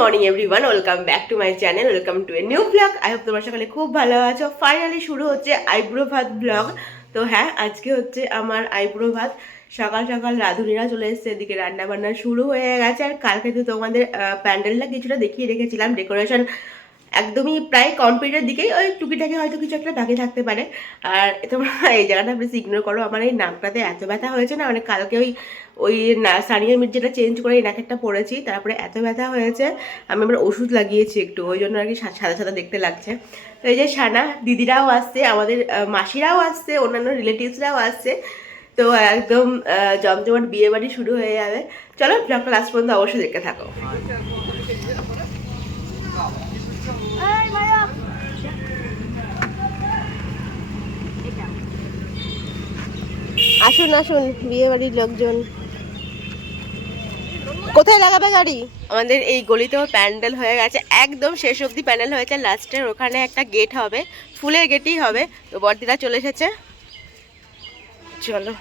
Morning everyone, welcome back to my channel, welcome to a new blog. I hope তোমার সকালে খুব ভালো আছো। ফাইনালি শুরু হচ্ছে আইব্রো ভাত ব্লগ। তো হ্যাঁ, আজকে হচ্ছে আমার আইব্রো ভাত। সকাল সকাল রাঁধুনিরা চলে এসছে, এদিকে রান্না বান্না শুরু হয়ে গেছে। আর কালকে তো তোমাদের প্যান্ডেলটা কিছুটা দেখিয়ে রেখেছিলাম, ডেকোরেশন একদমই প্রায় কমপ্লিটের দিকেই, ওই টুকিটাকি হয়তো কিছু একটা বাকি থাকতে পারে। আর তোমরা এই জায়গাটা বেশি ইগনোর করো, আমার এই নাকটাতে এত ব্যথা হয়েছে না, মানে কালকে ওই ওই সানিয়া মির্জাটা চেঞ্জ করে এই নাকেরটা পড়েছি, তারপরে এত ব্যথা হয়েছে। আমি আবার ওষুধ লাগিয়েছি একটু, ওই জন্য আর কি সাদা সাদা দেখতে লাগছে। তো এই যে সানা দিদিরাও আসছে, আমাদের মাসিরাও আসছে, অন্যান্য রিলেটিভসরাও আসছে। তো একদম জমজমাট বিয়ে বাড়ি শুরু হয়ে যাবে। চলো ব্লগটা লাস্ট পর্যন্ত অবশ্যই দেখতে থাকো। আসুন আসুন, বিয়ে বাড়ির লোকজন। কোথায় লাগাবে গাড়ি? আমাদের এই গলিতেও প্যান্ডেল হয়ে গেছে, একদম শেষ অবধি প্যান্ডেল হয়েছে। লাস্টের ওখানে একটা গেট হবে, ফুলের গেটই হবে। তো বর্দিরা চলে এসেছে, চলো।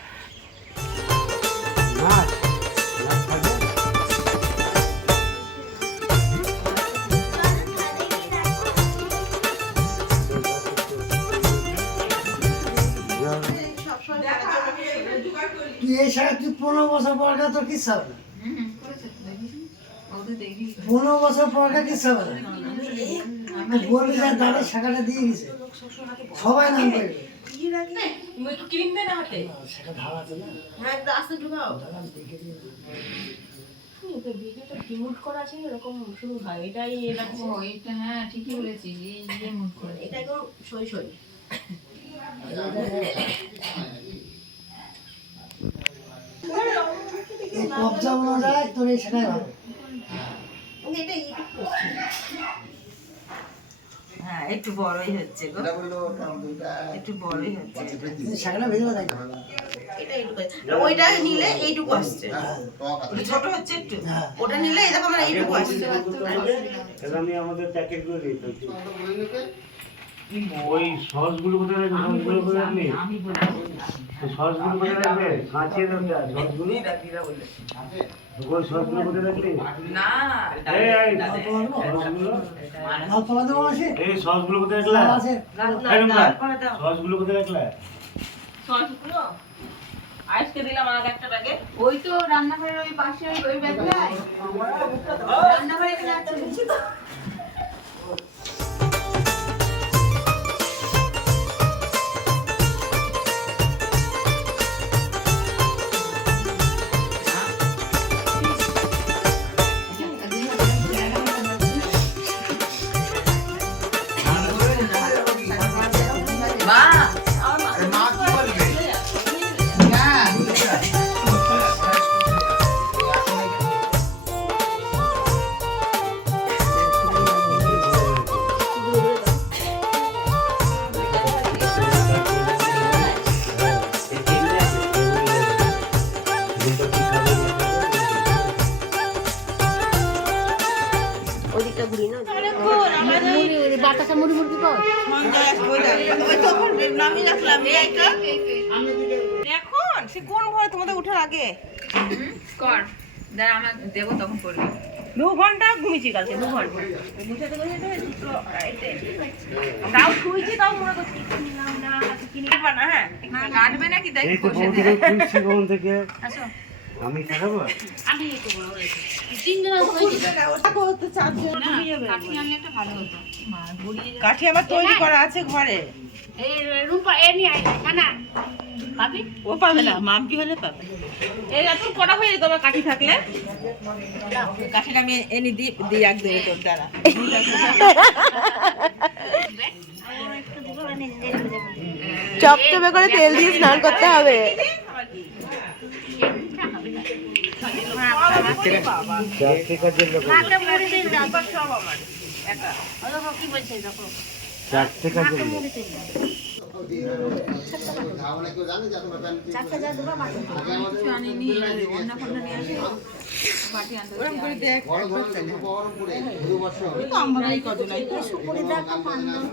এই শাড়ি তুই 15 বছর পরটা তোর কি হবে? 15 বছর পরটা কি হবে? বলবি যে দাদা শাখাটা দিয়ে গেছে, সবাই নাম করবে। শাখা ধার আছে না? হ্যাঁ, রাস্তা ঢুকাও। এরকম শুরু হয়, এটাই এটা হ্যাঁ ঠিকই বলেছিস, এই মুড করে এটা একদম সই সই। কবজা অনুযায়ী তোর এই সেটাই ভালো। হ্যাঁ একটু বড়ই হচ্ছে গো, একটু বড়ই হচ্ছে। শাখাটা ভেজে দেয়, ওইটা নিলে এইটুকু আসছে, ছোট হচ্ছে একটু, ওটা নিলে এই দেখো আমার এইটুকু আসছে। আমি আমাদের প্যাকেটগুলো দিই তো ওই সসগুলো কোথায় রাখবে? সসগুলো কোথায় রাখবে? সসগুলো কোথায় রাখবে? কাঁচিয়ে রাখবে সসগুলো। ওই সসগুলো কোথায় রাখলে? না এই সসগুলো কোথায় রাখলা? সসগুলো কোথায় রাখলা? সসগুলো আজকে দিলাম আর একটা ব্যাগে। ওই তো রান্নাঘরের ওই পাশে ওই ব্যাগটায় রান্নাঘরে এখানে আছে বুঝছি তো। বাতাসা মুড়ি মুড়ি কর এখন সে কোন ঘরে তোমাদের উঠার আগে কর দাঁড়া আমরা দেবো তখন করবি। 2 ঘন্টা ঘুমিয়েছি কালকে, 2 ঘন্টা গুছাতে তাও শুয়েছি, তাও মনে করছি কিনলাম না কিনে না। হ্যাঁ কাটবে নাকি দেখ এই তো বৌদিকে খুঁজছি কখন থেকে। আসো আমি খাবো। আমি একটু বড় হয়েছে তিনজন কাঠি আনলে একটা ভালো হতো। মা গড়িয়ে কাঠি আমার তৈরি করা আছে ঘরে। এই রূপা এ নিয়ে আয় কানা পাবি ও পাবে না, মাম্পি হলে পাবে। এই এত কড়া হয়ে যেত আমার কাঠি থাকলে। কাঠিটা আমি এনে দিই একদম তোর দ্বারা। চপচপে করে তেল দিয়ে স্নান করতে হবে।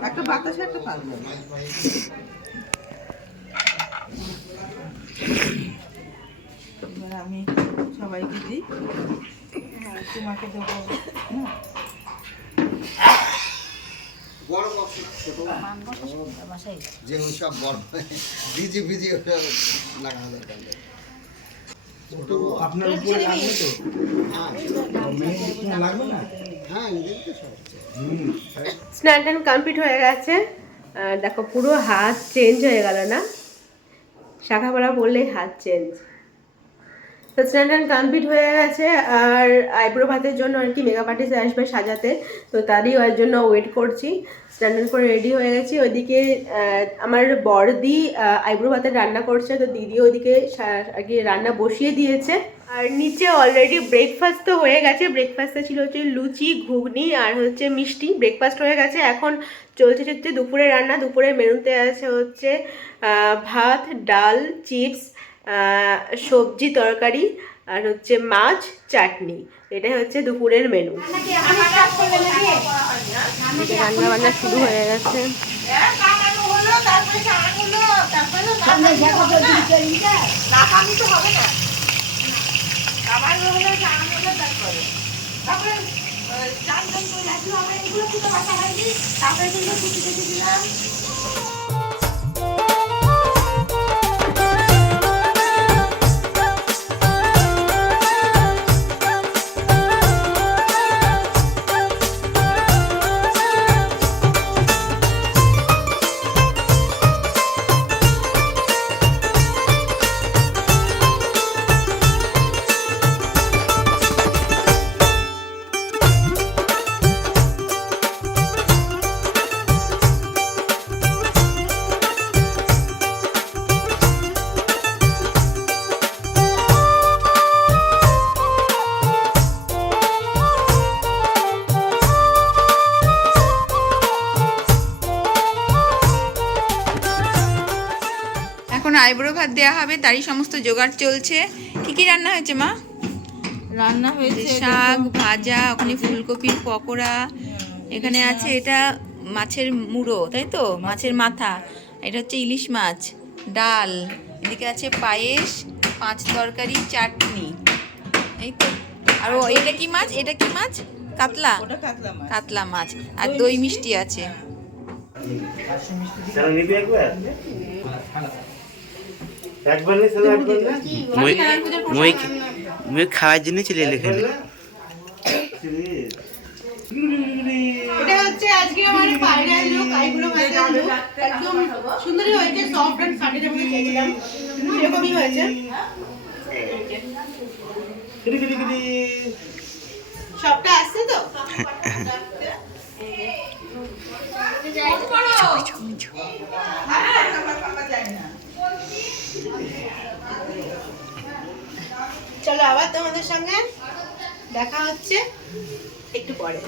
একটা বাতাসে একটা পারবো। আমি সবাইকে দিই। তোমাকে দেবো বড় বক্স ছোট যে ওইসব বড় বিজি বিজি লাগানো দরকার নেই। আপনার উপরে লাগবে তো মেয়ে লাগবে না? হ্যাঁ এদিকে তো সব স্নান টান কমপ্লিট হয়ে গেছে। দেখো পুরো হাত চেঞ্জ হয়ে গেল না, শাখাপলা বললেই হাত চেঞ্জ। তো স্নান টান কমপ্লিট হয়ে গেছে, আর আইব্রো ভাতের জন্য আর কি মেকআপ আর্টিস্ট আসবে সাজাতে, তো তারই ওর জন্য ওয়েট করছি। স্নান টান করে রেডি হয়ে গেছি। ওইদিকে আমার বড়দি আইব্রো ভাতের রান্না করছে, তো দিদি ওইদিকে আর কি রান্না বসিয়ে দিয়েছে। আর নিচে অলরেডি ব্রেকফাস্ট তো হয়ে গেছে। ব্রেকফাস্টে ছিল হচ্ছে লুচি, ঘুগনি আর হচ্ছে মিষ্টি। ব্রেকফাস্ট হয়ে গেছে, এখন চলছে দুপুরে রান্না। দুপুরের মেনুতে আছে হচ্ছে ভাত, ডাল, চিপস, সবজি তরকারি আর হচ্ছে মাছ, চাটনি। এটাই হচ্ছে দুপুরের মেনু। রান্না বান্না শুরু হয়ে গেছে। এখন আইব্রো ভাত দেওয়া হবে, তারই সমস্ত জোগাড় চলছে। কি কি রান্না হয়েছে মা? রান্না হয়েছে শাক ভাজা, ওখানে ফুলকপির পকোড়া, এখানে আছে এটা মাছের মুড়ো, তাই তো, মাছের মাথা, এটা হচ্ছে ইলিশ মাছ, ডাল, এদিকে আছে পায়েস, 5 তরকারি, চাটনি, এই তো। আর এটা কি মাছ? এটা কি মাছ? কাতলা, ওটা কাতলা মাছ। কাতলা মাছ, আর দই মিষ্টি আছে। তাহলে নিবি একবার একবার নেই তাহলে একবার মুই খাওয়ার জন্য চলে এলো এখানে। এটা হচ্ছে আজকে আমার ফাইনাল লুক, আইব্রো ভাতের লুক। একদম সুন্দরই হয়েছে, সফট এন্ড ফাটি যেমন চেয়েছিলাম সেরকমই হয়েছে। সবটা আসছে তো? চলো আবার তোমাদের সঙ্গে দেখা হচ্ছে একটু পরে।